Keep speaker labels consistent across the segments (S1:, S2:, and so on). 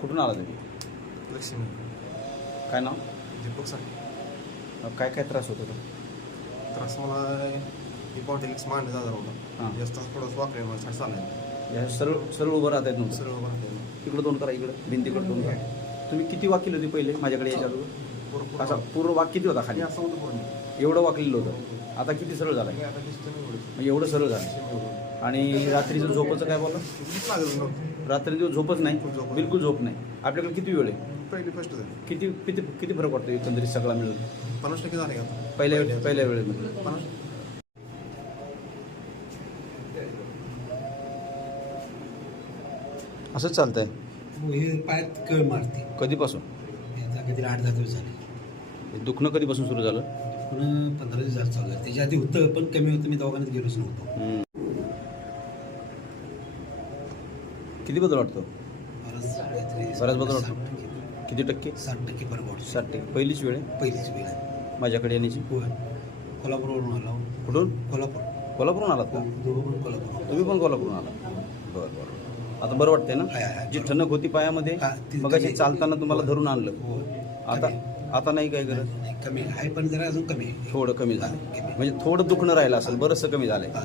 S1: कुठून आला तुम्ही?
S2: लक्ष्मी.
S1: काय नाव?
S2: दीपक सर.
S1: अं, काय काय त्रास होतो तो?
S2: त्रास मला ही कॉन्टेलिक्स मांडे जाणार
S1: हां.
S2: होता. जास्त थोडंच वाकडे मला छाट चाललाय
S1: या सरळ सरळ उभं राहत आहेत नव्हतं
S2: सर्व वाकडे
S1: इकडं दोन करा इकडं. भिंतीकडं दोन करा. तुम्ही किती वाकील होती पहिले माझ्याकडे याच्या अगोदर असा पूर्ण वाक किती होता खाली?
S2: खाली असं होतं पूर्ण.
S1: एवढं वाकलेलं होतं. आता किती सरळ झालं
S2: एवढं.
S1: म्हणजे एवढं सरळ झालं. आणि रात्रीचं झोपाचं काय बोला रात्री दिवस झोपच नाही.
S2: बिलकुल झोप
S1: नाही. आपल्याकडे किती वेळ आहे?
S2: पहिली फर्स्ट झाली.
S1: किती किती किती फरक पडतो एकंदरीत सगळा मिळून?
S2: पन्नास टक्के झाले का? आता?
S1: पहिल्या पहिल्या वेळेमध्ये.
S2: पन्नास?
S1: असंच चालतंय.
S3: हे पायात कळ मारते.
S1: कधीपासून?
S3: काहीतरी आठ दहा दिवस झाले.
S1: हे दुखणं कधीपासून सुरू झालं?
S3: पुन्हा पंधरा दिवस झालं चालू आहे. त्याच्या आधी होतं पण कमी होतं मी दवाखान्यात गेलोच नव्हतो.
S1: किती बदल वाटतो?
S3: बराच काहीतरी
S1: बराच बदल
S3: साठ
S1: वाटतो.
S3: टक्के-
S1: किती टक्के?
S3: साठ टक्के फरक वाटतो.
S1: साठ टक्के. पहिलीच वेळ आहे?
S3: पहिलीच वेळ आहे.
S1: माझ्याकडे येण्याची?
S3: होय. कोल्हापूरवरून आलो.
S1: कुठून?
S3: कोल्हापूर.
S1: कोल्हापूरून आलात का?
S3: दोघं पण कोल्हापूर
S1: तुम्ही पण कोल्हापूरून आला बरं बरं. आता बरं वाटतंय ना?
S3: हाय, हाय,
S1: जी
S3: बरं.
S1: ठणक होती पायामध्ये
S3: हा, ती
S1: मग चालताना तुम्हाला धरून आणलं.
S3: होय.
S1: आता. आता नाही काय गरज?
S3: नाही, कमी आहे पण जरा अजून कमी. आहे
S1: थोडं कमी झालं. म्हणजे थोडं दुखणं राहिलं असेल बरंचसं कमी झालंय.
S3: हा.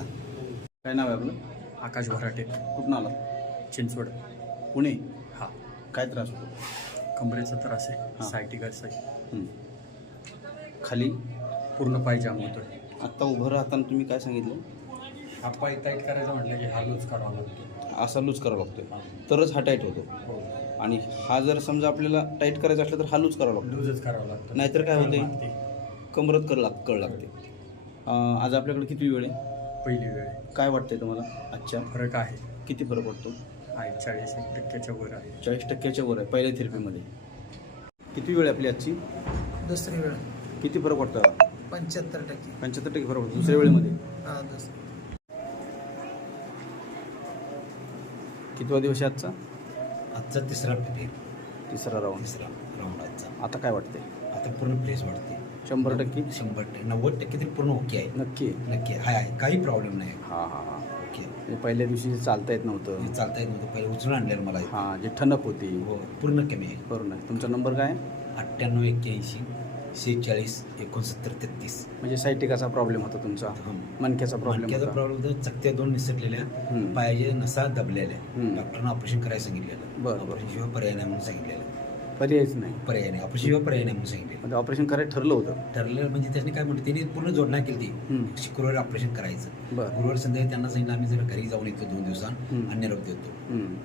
S1: काय नाव आहे आपलं?
S4: आकाश भराटे
S1: कुठून आला
S4: चिंचवड.
S1: पुणे?
S4: हा.
S1: काय त्रास होतो?
S4: कमरेचा त्रास
S1: हा.
S4: आहे सायटिकाचा आहे
S1: हं. खाली?
S4: पूर्ण पाय जाम होतोय.
S1: आत्ता उभं राहताना तुम्ही काय सांगितलं?
S4: हा पाय टाईट करायचा म्हटलं की हा लूज करावा लागतो.
S1: असा लूज करावा लागतोय. तरच हा टाईट होतो.
S4: हो.
S1: आणि हा जर समजा आपल्याला टाईट करायचा असला तर हा लूज करावा लागतो.
S4: लूजच करावा लागतो.
S1: नाहीतर काय?
S4: लागते.
S1: कमरत कर लाग कळ लागते. अं, आज आपल्याकडे किती वेळ आहे?
S4: पहिली वेळ. आहे.
S1: काय वाटतंय तुम्हाला? आजच्या?
S4: फरक आहे.
S1: किती फरक पडतो
S4: आहे चाळीस एक टक्क्याच्या वर आहे.
S1: चाळीस टक्क्याच्या वर आहे पहिल्या थेरपीमध्ये. किती वेळ आहे आपली आजची?
S5: दुसरी वेळ.
S1: किती फरक पडतो
S5: पंच्याहत्तर टक्के.
S1: पंच्याहत्तर टक्के फरक पडतो दुसऱ्या वेळेमध्ये?
S5: हा दुसरी.
S1: कितवा दिवस आहे आजचा?
S3: आजचा तिसरा फेर
S1: तिसरा राऊंड
S3: तिसरा राऊंड आजचा.
S1: आता काय वाटतंय?
S3: आता पूर्ण प्लेस वाढते
S1: शंभर टक्के?
S3: शंभर टक्के. नव्वद टक्के तरी पूर्ण ओके आहे.
S1: नक्की?
S3: नक्की. आहे आहे काही प्रॉब्लेम नाही.
S1: हां हां हां.
S3: ओके
S1: म्हणजे पहिल्या दिवशी चालता येत नव्हतं.
S3: हे चालता येत नव्हतं. पहिले उचलून आणलेलं मला इथं.
S1: हां जे ठणक होती.
S3: हो पूर्ण कमी आहे.
S1: नाही तुमचा नंबर काय? आहे?
S3: अठ्ठ्याण्णव एक्क्याऐंशी. शेहेचाळीस एकोणसत्तर तेहतीस.
S1: म्हणजे सायटिकाचा प्रॉब्लेम होता तुमचा. मणक्याचा प्रॉब्लेम
S3: मणक्याचा
S1: होता.
S3: प्रॉब्लेम होता. चकत्या दोन निसटलेल्या. पायाच्या नसा दबलेल्या. डॉक्टरनं ऑपरेशन करायला सांगितलेलं.
S1: बरं.
S3: ऑपरेशन शिवाय पर्याय नाही म्हणून सांगितलेलं.
S1: पर्यायच नाही.
S3: पर्याय नाही. ऑपरेशन शिवाय पर्याय नाही म्हणून सांगितलेलं.
S1: म्हणजे ऑपरेशन करायचं ठरलं होतं.
S3: ठरलेलं म्हणजे त्याने काय म्हणते त्यांनी पूर्ण जोडणा केली. ती. शुक्रवारी ऑपरेशन करायचं.
S1: बरं.
S3: गुरुवार संध्याकाळी त्यांना सांगितलं आम्ही जर घरी जाऊन येतो दोन दिवसांत.
S1: हं.
S3: आणि निरोप देतो.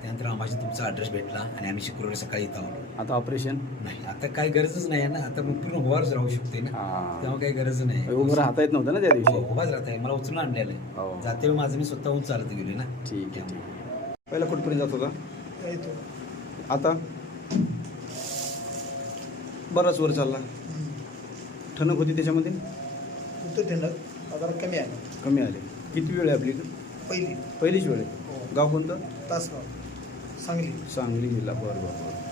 S3: त्यानंतर आम्हाला तुमचा ॲड्रेस भेटला आणि आम्ही शुक्रवारी सकाळी इथं आलो.
S1: आता ऑपरेशन
S3: नाही. आता काही गरजच नाही आहे ना. आता मग पूर्ण उभारच राहू शकते ना.
S1: हां.
S3: तेव्हा काही गरज नाही.
S1: उभं राहता येत नव्हतं ना त्या
S3: हो,
S1: दिवशी
S3: उभाच राहत आहे मला उचलून आणलेलं
S1: हो.
S3: आहे जाते वेळी माझं मी स्वतःहून चालत गेलो ना.
S1: ठीक आहे पहिला कुठपर्यंत जात होता?
S5: येतो.
S1: आता? बराच वर चालला. ठणक होती त्याच्यामध्ये?
S5: आता कमी आहे
S1: कमी आले. किती वेळ आहे आपली?
S5: पहिली.
S1: पहिलीच वेळ आहे.
S5: हो.
S1: गाव कोणतं?
S5: तासगाव. सांगली.
S1: सांगली जिल्हा बरं बरं बरं.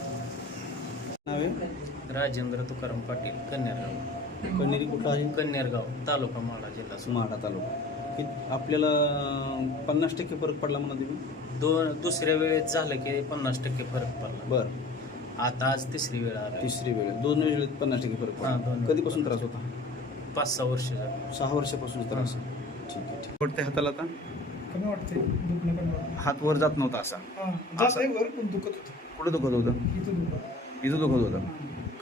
S1: नाव
S6: राजेंद्र तुकाराम पाटील कन्यारगाव.
S1: कन्हेरी कुठं आहे?
S6: कन्यारगाव तालुका माडा जिल्हा.
S1: माढा तालुका. कि आपल्याला पन्नास टक्के फरक पडला म्हणा तुम्ही?
S6: दोन दुसऱ्या वेळेत झालं की पन्नास टक्के फरक पडला.
S1: बरं.
S6: आता आज तिसरी वेळ आला.
S1: तिसरी वेळ. दोन वेळेत पन्नास टक्के फरक
S6: हां,
S1: पडला. कधीपासून त्रास होता?
S6: पाच सहा वर्ष झाली.
S1: सहा वर्षापासून त्रास. ठीक आहे ठीक. पडते हाताला आता?
S5: कमी वाटते. दुखणं कमी वाटतं.
S1: हात वर जात नव्हता असा.
S5: हां जास्त आहे वर पण दुखत होतं.
S1: कुठं दुखत होतं?
S5: इथं दुखत
S1: इथं दुखत होतं.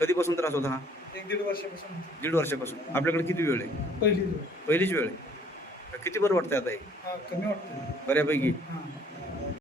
S1: कधीपासून त्रास होता हा?
S5: एक दीड वर्षापासून
S1: दीड वर्षापासून. आपल्याकडे किती वेळ आहे?
S5: पहिली
S1: पहिलीच वेळ आहे. किती बरं वाटतंय आता हे?
S5: हां कमी वाटतं
S1: बऱ्यापैकी.
S5: हां.